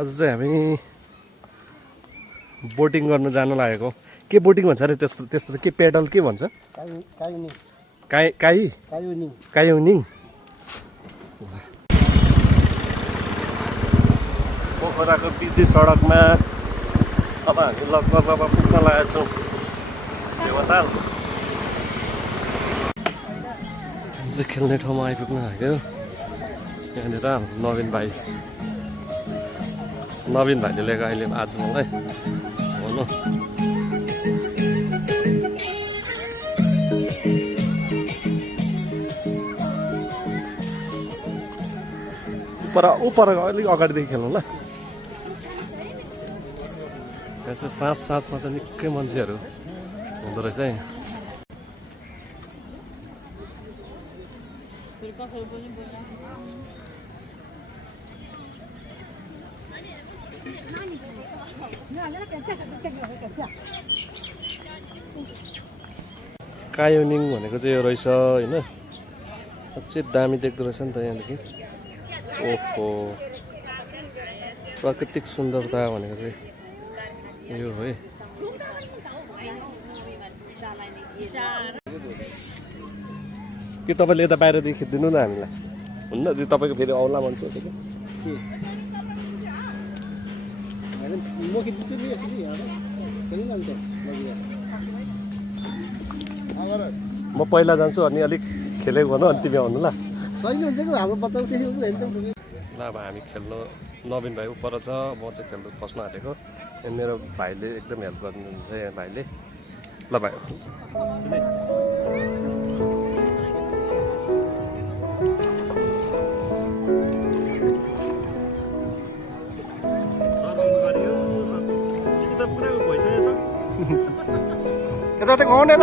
आज चाहिँ हामी बोटिङ गर्न जान लागेको। के बोटिङ भन्छ अरे त्यस्तो त्यस्तो के पेडल के भन्छ? कायोनिङ। पोखराको पिची सडकमा अब हामी लगभग पुग्न लागेका छौँ देवताल। चाहिँ खेल्ने ठाउँमा आइपुग्न लाग्यो। यहाँनिर नवीन भाइले लिएको अहिले आज मलाई भनौँ। उपर अलिक अगाडिदेखि खेल्नु ल। यहाँ चाहिँ साँझमा चाहिँ निकै मान्छेहरू हुँदो रहेछ है। कायोनिङ भनेको चाहिँ यो रहेछ होइन। अझै दामी देख्दो रहेछ नि त यहाँदेखि। ओहो प्राकृतिक सुन्दरता भनेको चाहिँ यो हो है। के तपाईँले यता बाहिरदेखि खिचिदिनु न हामीलाई हुन्न? त्यो तपाईँको फेरि औला मान्छे हो कि म पहिला जान्छु अनि अलिक खेलेको भनौँ अनि तिमी आउनु ल। ल अब हामी खेल्नु नवीन भाइ उपर छ, म चाहिँ खेल्नु पस्न आँटेको। मेरो भाइले एकदम हेल्प गर्नुहुन्छ यहाँ भाइले। ल भाइ यता त गाउने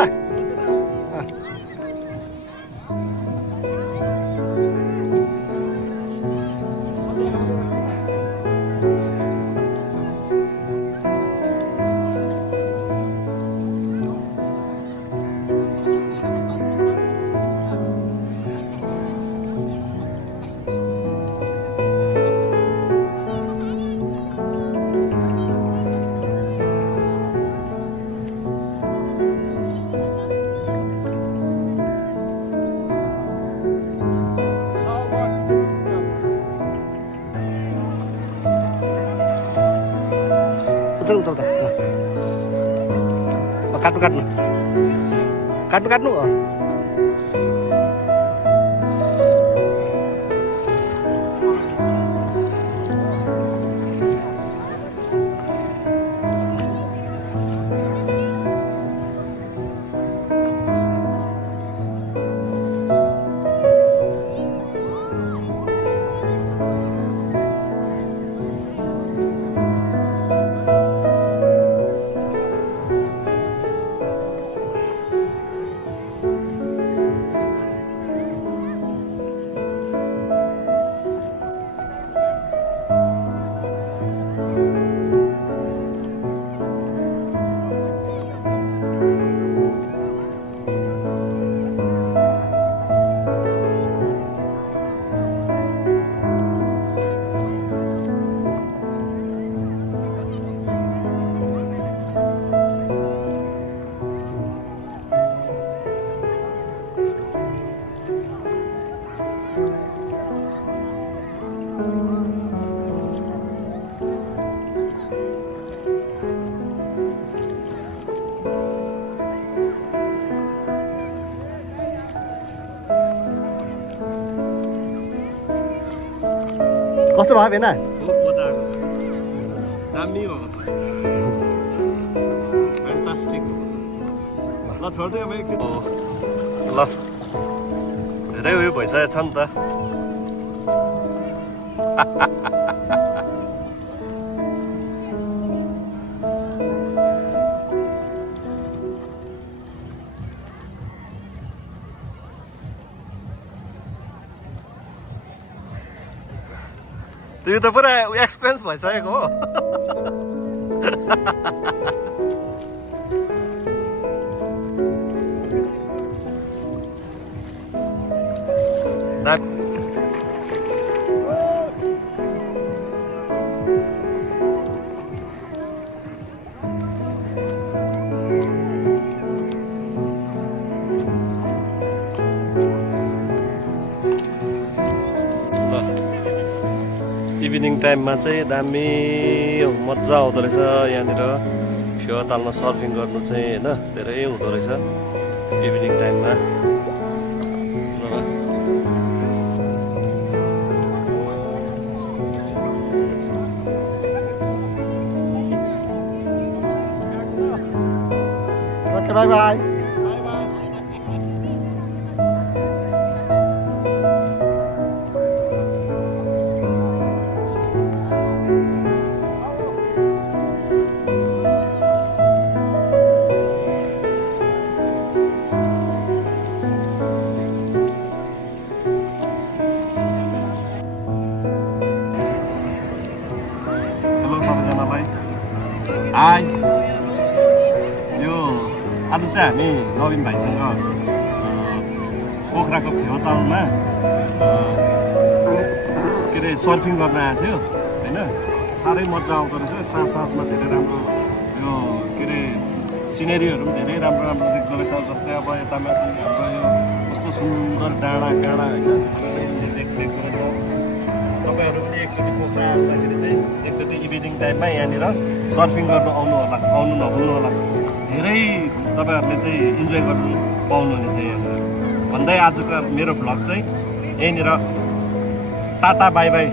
त उता काट्नु कस्तो भयो भेना? दामी भएको छ। फ्यान्टास्टिक। ल छोड्दै अब एकछिन। ल धेरै उयो भइसकेको छ नि त। त्यो त पुरा एक्सपिरियन्स भइसकेको हो। इभिनिङ टाइममा चाहिँ दामी मजा आउँदो रहेछ यहाँनिर फेवातालमा सर्फिङ गर्नु चाहिँ होइन धेरै हुँदो रहेछ इभिनिङ टाइममा। Okay by by. हाई, यो आज चाहिँ हामी नवीन भाइसँग पोखराको फेवातालमा के अरे सर्फिङ गर्न आएको थियो होइन। साह्रै मजा आउँदो रहेछ, साथसाथमा धेरै राम्रो यो के अरे सिनेरीहरू पनि धेरै राम्रो राम्रो देख्दो रहेछ। जस्तै अब यता माथि हाम्रो यो कस्तो सुन्दर डाँडा काँडा होइन देख्दो रहेछ। तपाईँहरू पनि एकचोटि पोखरा आउँदाखेरि चाहिँ एकचोटि इभिनिङ टाइममा यहाँनिर सर्फिङ गर्नु आउनु नभुल्नु होला। धेरै तपाईँहरूले चाहिँ इन्जोय गर्नु पाउनुहुनेछ यहाँनिर भन्दै आजको मेरो भ्लग चाहिँ यहीँनिर टाटा बाई बाई।